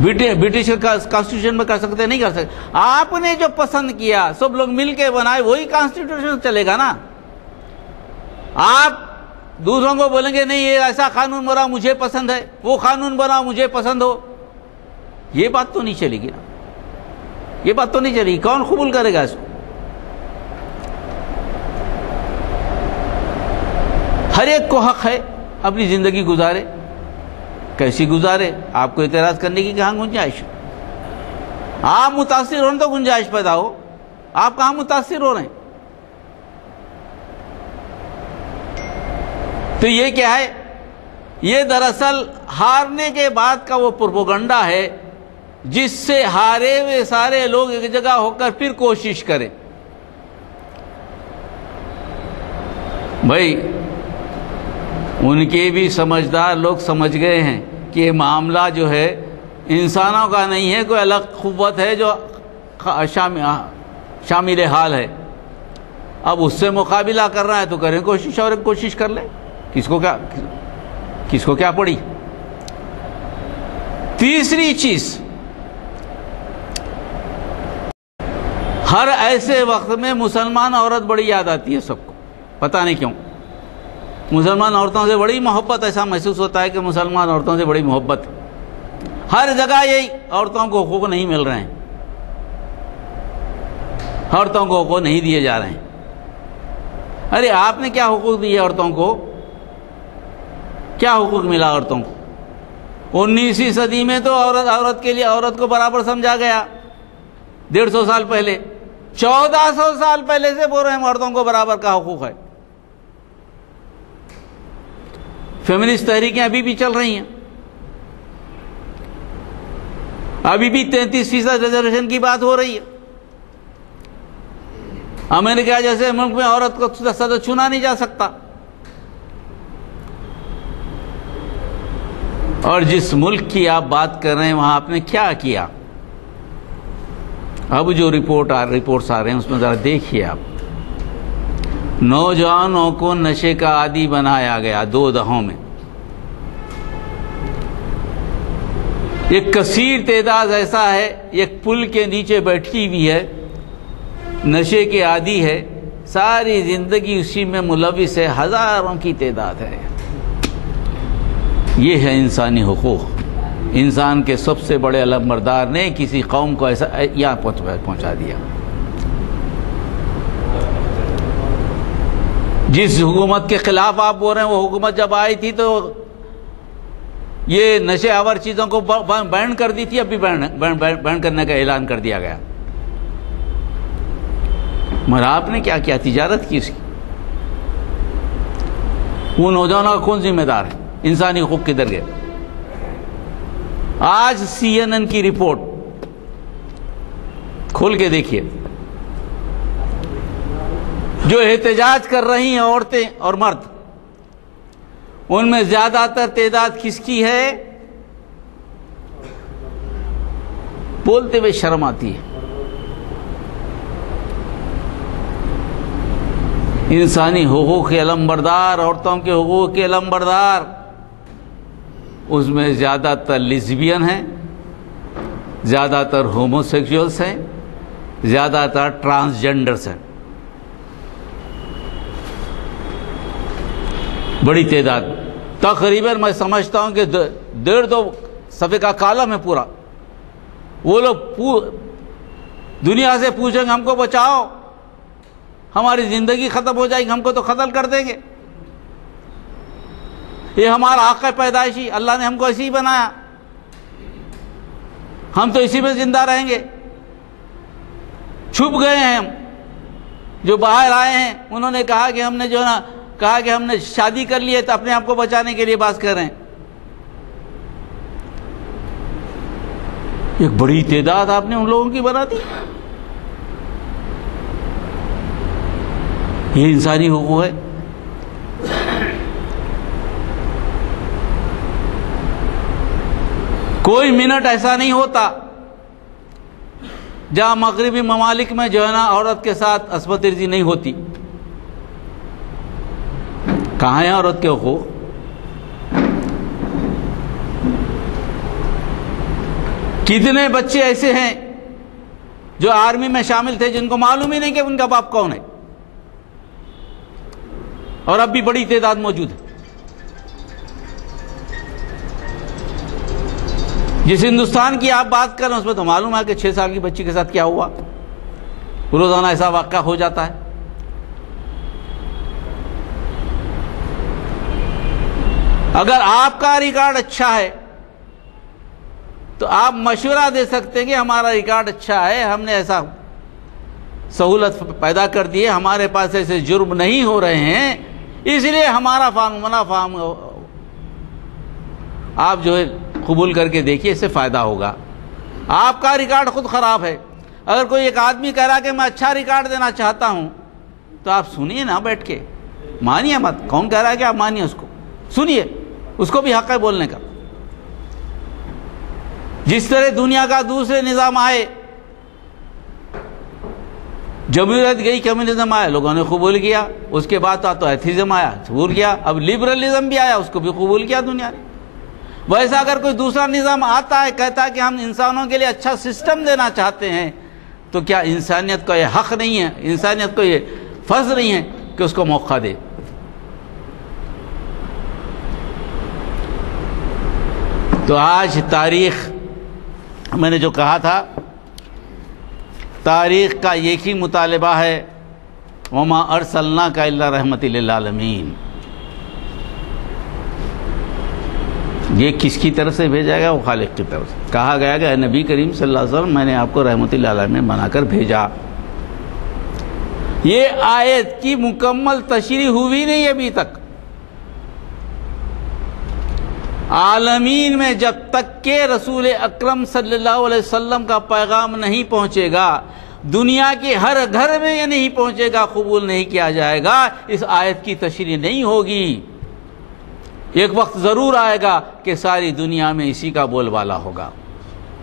برٹش کانسٹیٹیوشن میں کر سکتے ہیں؟ نہیں کر سکتے. آپ نے جو پسند کیا سب لوگ مل کے بنائے وہی کانسٹیٹیوشن چلے گا نا. آپ دوسروں کو بولیں گے نہیں یہ ایسا قانون بنا مجھے پسند ہے، وہ قانون بنا مجھے پسند ہو، یہ بات تو نہیں چلے گی نا، یہ بات تو نہیں چلے گی، کون قبول کرے گا اس کو؟ ہر ایک کو حق ہے اپنی زندگی گزارے، کیسی گزارے، آپ کو اعتراض کرنے کی کہاں گنجائش؟ آپ متاثر ہونے تو گنجائش پیدا ہو، آپ کہاں متاثر ہو رہے ہیں؟ تو یہ کیا ہے؟ یہ دراصل ہارنے کے بعد کا وہ پروپیگنڈا ہے جس سے ہارے ہوئے سارے لوگ ایک جگہ ہو کر پھر کوشش کریں۔ بھائی ان کے بھی سمجھدار لوگ سمجھ گئے ہیں کہ یہ معاملہ جو ہے انسانوں کا نہیں ہے، کوئی الگ قوت ہے جو شامل حال ہے۔ اب اس سے مقابلہ کر رہا ہے تو کریں کوشش، اور ایک کوشش کر لیں، کس کو کیا پڑی۔ تیسری چیز، ہر ایسے وقت میں مسلمان عورت بڑی یاد آتی ہے سب کو، پتہ نہیں کیوں۔ مسلمان عورتوں سے بڑی محبت، ایسا محسوس ہوتا ہے کہ مسلمان عورتوں سے بڑی محبت۔ ہر جگہ یہی، عورتوں کو حقوق نہیں مل رہے ہیں، عورتوں کو حقوق نہیں دیے جا رہے ہیں۔ ارے آپ نے کیا حقوق دیے عورتوں کو؟ کیا حقوق ملا عورتوں کو؟ 19ویں صدی میں تو عورت کے لیے عورت کو برابر سمجھا گیا، 150 سال پہلے، 1400 سال پہلے سے بول رہے ہیں عورتوں کو برابر کا حقوق ہے۔ فیمنسٹ تحریکیں ابھی بھی چل رہی ہیں، ابھی بھی 33% ریزرویشن کی بات ہو رہی ہے۔ امریکہ جیسے ملک میں عورت کو صدر چنا نہیں جا سکتا، اور جس ملک کی آپ بات کر رہے ہیں وہاں آپ نے کیا کیا؟ اب جو رپورٹس آ رہے ہیں اس میں ذرا دیکھیے آپ، نوجوانوں کو نشے کا عادی بنایا گیا 2 دہوں میں۔ ایک کثیر تعداد ایسا ہے، ایک پل کے نیچے بیٹھی ہوئی ہے، نشے کے عادی ہے، ساری زندگی اسی میں ملوث ہے، ہزاروں کی تعداد ہے۔ یہ ہے انسانی حقوق۔ انسان کے سب سے بڑے علمبردار نے کسی قوم کو ایسا یہاں پہنچا دیا۔ جس حکومت کے خلاف آپ بول رہے ہیں وہ حکومت جب آئی تھی تو یہ نشے آور چیزوں کو بین کر دی تھی، اب بھی بین کرنے کا اعلان کر دیا گیا۔ مگر آپ نے کیا کیا؟ تجارت کی اس کی۔ وہ نوجوانوں کا کون ذمہ دار ہے؟ انسانی حقوق کدھر گئے؟ آج CNN کی رپورٹ کھول کے دیکھیے، جو احتجاج کر رہی ہیں عورتیں اور مرد، ان میں زیادہ تر تعداد کس کی ہے؟ بولتے ہوئے شرم آتی ہے۔ انسانی حقوق کے علمبردار، عورتوں کے حقوق کے علمبردار، اس میں زیادہ تر لیزبین ہیں، زیادہ تر ہومو سیکشولز ہیں، زیادہ تر ٹرانسجنڈرز ہیں، بڑی تعداد۔ تقریباً میں سمجھتا ہوں کہ 1.5-2 صفحے کا کالم ہے پورا۔ وہ لوگ دنیا سے پوچھیں گے ہم کو بچاؤ، ہماری زندگی ختم ہو جائے گی، ہم کو تو قتل کر دیں گے، یہ ہمارا حق ہے پیدائشی، اللہ نے ہم کو ایسے ہی بنایا، ہم تو اسی میں زندہ رہیں گے۔ چھپ گئے ہیں ہم، جو باہر آئے ہیں انہوں نے کہا کہ ہم نے کہا کہ ہم نے شادی کر لی ہے تو اپنے آپ کو بچانے کے لیے بات کر رہے ہیں۔ ایک بڑی تعداد آپ نے ان لوگوں کی بنا دی۔ یہ انسانی حقوق ہے؟ کوئی منٹ ایسا نہیں ہوتا جہاں مغربی ممالک میں جو ہے نا عورت کے ساتھ عصمت ریزی نہیں ہوتی۔ کہاں ہیں عورت کے حقوق؟ کتنے بچے ایسے ہیں جو آرمی میں شامل تھے جن کو معلوم ہی نہیں کہ ان کا باپ کون ہے، اور اب بھی بڑی تعداد موجود ہے۔ جس ہندوستان کی آپ بات کر رہے ہیں اس میں تو معلوم ہے کہ 6 سال کی بچی کے ساتھ کیا ہوا، روزانہ ایسا واقعہ ہو جاتا ہے۔ اگر آپ کا ریکارڈ اچھا ہے تو آپ مشورہ دے سکتے ہیں کہ ہمارا ریکارڈ اچھا ہے، ہم نے ایسا سہولت پیدا کر دی ہے، ہمارے پاس ایسے جرم نہیں ہو رہے ہیں، اس لیے ہمارا فارم آپ جو ہے قبول کر کے دیکھیے، اس سے فائدہ ہوگا۔ آپ کا ریکارڈ خود خراب ہے، اگر کوئی ایک آدمی کہہ رہا کہ میں اچھا ریکارڈ دینا چاہتا ہوں تو آپ سنیے نا بیٹھ کے، مانیے مت، کون کہہ رہا ہے کہ آپ مانیے اس کو، سنیے، اس کو بھی حق ہے بولنے کا۔ جس طرح دنیا کا دوسرے نظام آئے، جمہوریت گئی، کمیونزم آیا، لوگوں نے قبول کیا، اس کے بعد تو ایتھیزم آیا، قبول کیا، اب لبرلزم بھی آیا، اس کو بھی قبول کیا دنیا نے۔ ویسا اگر کوئی دوسرا نظام آتا ہے، کہتا ہے کہ ہم انسانوں کے لیے اچھا سسٹم دینا چاہتے ہیں، تو کیا انسانیت کا یہ حق نہیں ہے، انسانیت کو یہ فرض نہیں ہے کہ اس کو موقع دے؟ تو آج تاریخ، میں نے جو کہا تھا، تاریخ کا ایک ہی مطالبہ ہے، وَمَا أَرْسَلْنَاكَ إِلَّا رَحْمَةً لِلْعَالَمِينَ۔ یہ کس کی طرف سے بھیجا گیا؟ وہ خالق کی طرف سے کہا گیا کہ اے نبی کریم صلی اللہ علیہ وسلم، میں نے آپ کو رحمت للعالمین بنا کر بھیجا۔ یہ آیت کی مکمل تشریح ہوئی نہیں ابھی تک۔ عالمین میں جب تک کہ رسول اکرم صلی اللہ علیہ وسلم کا پیغام نہیں پہنچے گا، دنیا کے ہر گھر میں یہ نہیں پہنچے گا، قبول نہیں کیا جائے گا، اس آیت کی تشریح نہیں ہوگی۔ ایک وقت ضرور آئے گا کہ ساری دنیا میں اسی کا بول بالا ہوگا،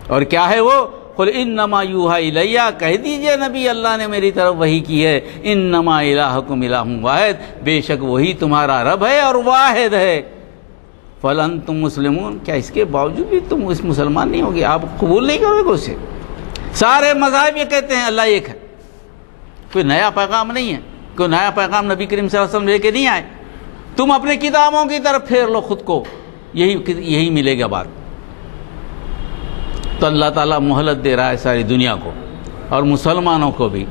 اور کیا ہے وہ؟ قُلْ إِنَّمَا يُوحَىٰ إِلَيَّ، کہہ دیجئے نبی، اللہ نے میری طرف وحی کی ہے، إِنَّمَا إِلَٰهُكُمْ إِلَٰهٌ وَاحِدٌ، بے شک وہی تمہارا رب ہے اور واحد ہے۔ فَلَنْتُمْ مُسْلِمُونَ، کیا اس کے باوجود بھی تم اس مسلمان نہیں ہوگے؟ آپ قبول نہیں کرو گے اسے؟ سارے مذاہب یہ کہتے ہیں اللہ ایک ہے، کوئی نیا پیغام نہیں ہے، کوئی نیا پیغام نبی کریم صلی اللہ علیہ وسلم لے کے نہیں آئے۔ تم اپنے کتابوں کی طرف پھیر لو خود کو، یہی ملے گا بات۔ تو اللہ تعالیٰ مہلت دے رہا ہے ساری دنیا کو اور مسلمانوں کو بھی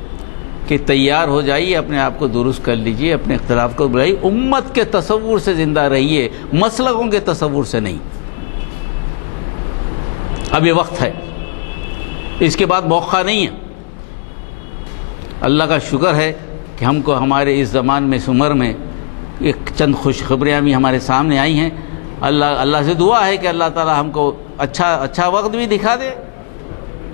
کہ تیار ہو جائیے، اپنے آپ کو درست کر لیجئے، اپنے اختلاف کو بلائیے، امت کے تصور سے زندہ رہیے، مسلکوں کے تصور سے نہیں۔ اب یہ وقت ہے، اس کے بعد موقع نہیں ہے۔ اللہ کا شکر ہے کہ ہم کو ہمارے اس زمان میں، اس عمر میں، ایک چند خوشخبریاں بھی ہمارے سامنے آئی ہیں۔ اللہ سے دعا ہے کہ اللہ تعالی ہم کو اچھا وقت بھی دکھا دے،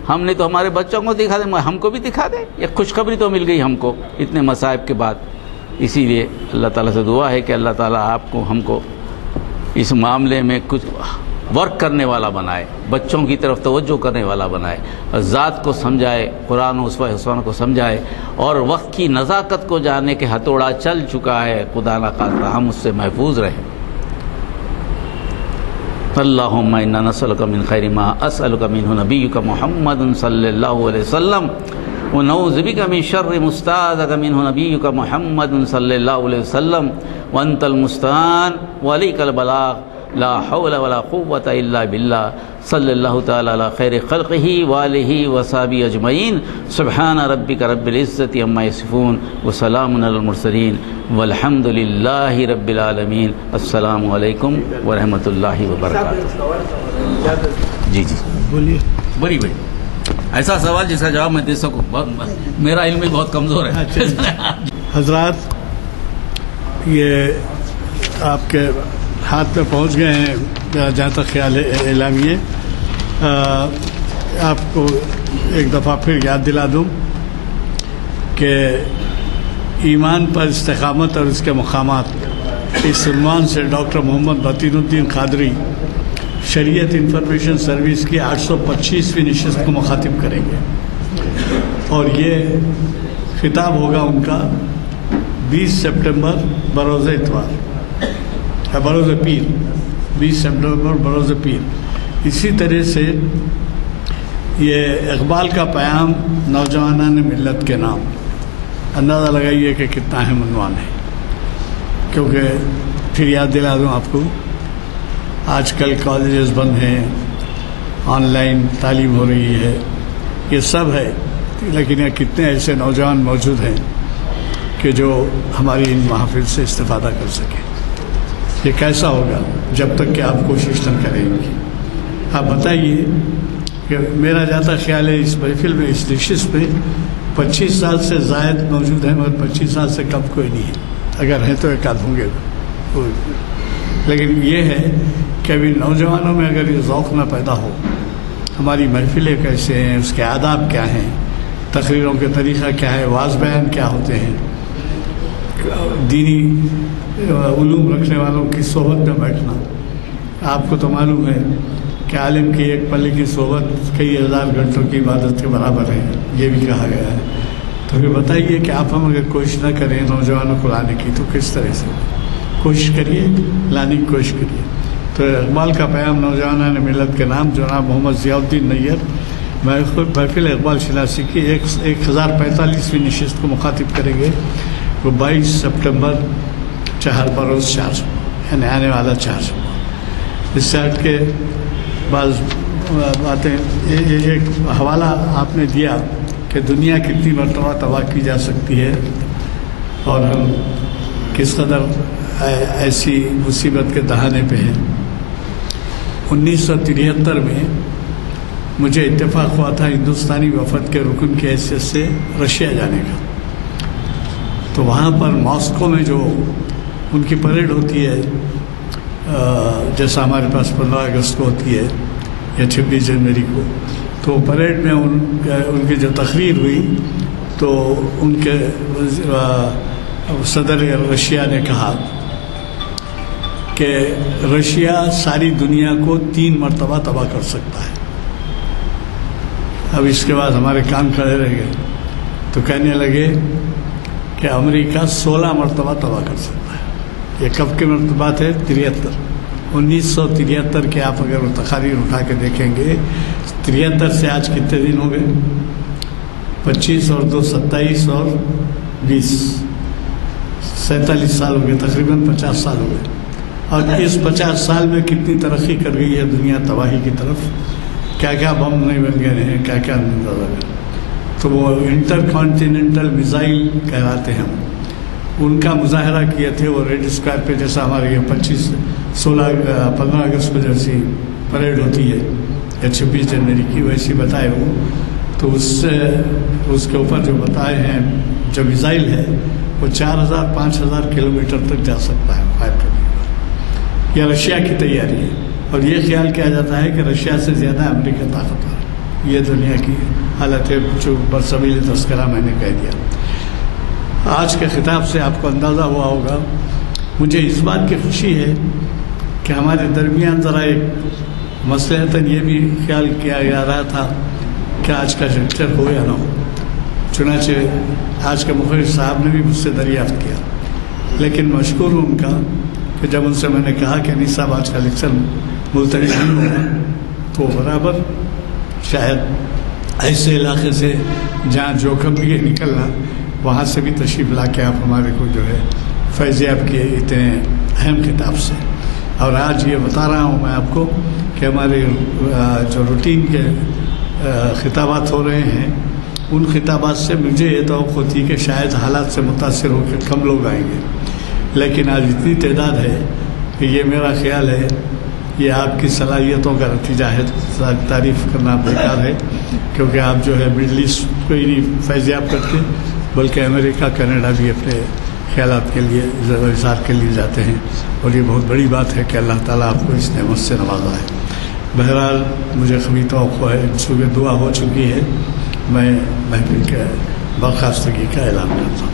ہم نے تو ہمارے بچوں کو دکھا دے، ہم کو بھی دکھا دے۔ ایک خوشخبری تو مل گئی ہم کو اتنے مصائب کے بعد، اسی لیے اللہ تعالیٰ سے دعا ہے کہ اللہ تعالیٰ آپ کو، ہم کو اس معاملے میں کچھ ورک کرنے والا بنائے، بچوں کی طرف توجہ کرنے والا بنائے، ذات کو سمجھائے، قرآن و اسوہ حسنہ کو سمجھائے، اور وقت کی نزاکت کو جاننے کے ہتھوڑا چل چکا ہے، خدا نہ خواستہ ہم اس سے محفوظ رہیں۔ اللہم انا نسألک من خیر ما اسألک منہ نبیک محمد صلی اللہ علیہ وسلم ونعوذ بک من شر مستعاذک منہ نبیک محمد صلی اللہ علیہ وسلم وانت المستعان وعلیک البلاغ لا حول ولا قوة الا باللہ صلی اللہ تعالی علی خیر خلقہ وآلہ وصحبہ اجمعین سبحان ربک رب العزت عما یصفون وسلام علی المرسلین والحمد للہ رب العالمین۔ السلام علیکم ورحمۃ اللہ وبرکاتہ۔ جی بولیے۔ بڑی ایسا سوال جس کا جواب میں دے سکوں، میرا علم بھی بہت کمزور ہے۔ حضرات، یہ آپ کے ہاتھ میں پہنچ گئے ہیں، جہاں تک خیال ہے اعلامیے۔ آپ کو ایک دفعہ پھر یاد دلا دوں کہ ایمان پر استقامت اور اس کے مقامات، اس عنوان سے ڈاکٹر محمد بطین الدین قادری شریعت انفارمیشن سروس کی 825ویں نشست کو مخاطب کریں گے، اور یہ خطاب ہوگا ان کا 20 سپٹمبر بروز اتوار، بروز پیر، 20 سپٹمبر بروز پیر۔ اسی طرح سے یہ اقبال کا پیام نوجوانان ملت کے نام، اندازہ لگائیے کہ کتنا اہم عنوان ہے۔ کیونکہ پھر یاد دلا دوں آپ کو، آج کل کالجز بند ہیں، آن لائن تعلیم ہو رہی ہے، یہ سب ہے، لیکن یہ کتنے ایسے نوجوان موجود ہیں کہ جو ہماری ان محافل سے استفادہ کر سکیں؟ یہ کیسا ہوگا جب تک کہ آپ کوشش نہ کریں گے؟ آپ بتائیے کہ میرا جاتا خیال ہے اس محفل میں، اس نشست میں 25 سال سے زائد موجود ہیں، مگر 25 سال سے کم کوئی نہیں ہے، اگر ہیں تو ایک آدھ ہوں گے۔ لیکن یہ ہے کہ ابھی نوجوانوں میں اگر یہ ذوق نہ پیدا ہو، ہماری محفلیں کیسے ہیں، اس کے آداب کیا ہیں، تقریروں کے طریقہ کیا ہے، واعظ بیان کیا ہوتے ہیں، دینی علوم رکھنے والوں کی صحبت میں بیٹھنا، آپ کو تو معلوم ہے کہ عالم کی ایک پلے کی صحبت کئی ہزار گھنٹوں کی عبادت کے برابر ہے، یہ بھی کہا گیا ہے۔ تو پھر بتائیے کہ آپ ہم اگر کوشش نہ کریں نوجوانوں کو لانے کی تو کس طرح سے؟ کوشش کریے، لانے کی کوشش کریے۔ تو اقبال کا پیام نوجوانان ملت کے نام جناب محمد ضیاء الدین نیر محفل اقبال شناسی کی 1045ویں نشست کو مخاطب کریں گے۔ وہ 22 سپٹمبر بروز 4 یعنی آنے والا 4۔ اس سے ہٹ کے بعض باتیں، ایک حوالہ آپ نے دیا کہ دنیا کتنی مرتبہ تباہ کی جا سکتی ہے اور ہم کس قدر ایسی مصیبت کے دہانے پہ ہیں۔ 1973 میں مجھے اتفاق ہوا تھا ہندوستانی وفد کے رکن کی حیثیت سے رشیا جانے کا۔ تو وہاں پر ماسکو میں جو ان کی پریڈ ہوتی ہے، جیسا ہمارے پاس 15 اگست کو ہوتی ہے یا 26 جنوری کو، تو پریڈ میں ان کی جو تقریر ہوئی تو ان کے صدر رشیا نے کہا کہ رشیا ساری دنیا کو 3 مرتبہ تباہ کر سکتا ہے۔ اب اس کے بعد ہمارے کان کھڑے رہ گئے، تو کہنے لگے کہ امریکہ 16 مرتبہ تباہ کر سکتا ہے۔ یہ کب کے مرتبات ہے؟ 73۔ 1973 کے آپ اگر تقاریر اٹھا کے دیکھیں گے، 73 سے آج کتنے دن ہو گئے؟ 25 اور 2 27 اور 20 47 سال ہو گئے، تقریباً 50 سال ہو گئے۔ اور اس 50 سال میں کتنی ترقی کر گئی ہے دنیا تباہی کی طرف، کیا کیا بم نہیں بن گئے ہیں، کیا کیا نہیں بن گئے۔ تو وہ انٹر کانٹیننٹل میزائل کہلاتے ہیں، ان کا مظاہرہ کیے تھے وہ ریڈ اسکوائر پہ، جیسا ہمارے یہ 15 اگست کو جیسی پریڈ ہوتی ہے یا 26 جنوری کی، ویسی بتائے وہ۔ تو اس کے اوپر جو بتائے ہیں جو میزائل ہے وہ 4000-5000 کلومیٹر تک جا سکتا ہے فائر کرنے کا۔ یہ رشیا کی تیاری ہے، اور یہ خیال کیا جاتا ہے کہ رشیا سے زیادہ امریکہ طاقتور ہے۔ یہ دنیا کی حالت ہے جو برصغیر تذکرہ میں نے کہہ دیا۔ آج کے خطاب سے آپ کو اندازہ ہوا ہوگا، مجھے اس بات کی خوشی ہے کہ ہمارے درمیان ذرا ایک مصلحتاً یہ بھی خیال کیا جا رہا تھا کہ آج کا لیکچر ہو یا نہ ہو۔ چنانچہ آج کے مخرج صاحب نے بھی مجھ سے دریافت کیا، لیکن مشکور ہوں ان کا کہ جب ان سے میں نے کہا کہ نہیں صاحب آج کا لیکچر ملتوی نہیں ہوگا، تو برابر شاید ایسے علاقے سے جہاں جوخم بھی ہے نکلنا، وہاں سے بھی تشریف لا کے آپ ہمارے کو جو ہے فیضیاب کیے اتنے اہم خطاب سے۔ اور آج یہ بتا رہا ہوں میں آپ کو کہ ہمارے جو روٹین کے خطابات ہو رہے ہیں، ان خطابات سے مجھے یہ توقع ہوتی کہ شاید حالات سے متاثر ہو کے کم لوگ آئیں گے، لیکن آج اتنی تعداد ہے کہ یہ میرا خیال ہے یہ آپ کی صلاحیتوں کا نتیجہ ہے۔ تعریف کرنا بیکار ہے، کیونکہ آپ جو ہے مڈل ایسٹ کو ہی نہیں فیضیاب کرتے، بلکہ امریکہ کینیڈا بھی اپنے خیالات کے لیے اظہار کے لیے جاتے ہیں، اور یہ بہت بڑی بات ہے کہ اللہ تعالیٰ آپ کو اس نعمت سے نوازا ہے۔ بہرحال مجھے کبھی توقع ہے، چونکہ دعا ہو چکی ہے، میں محفل کے برخاستگی کا اعلان کرتا ہوں۔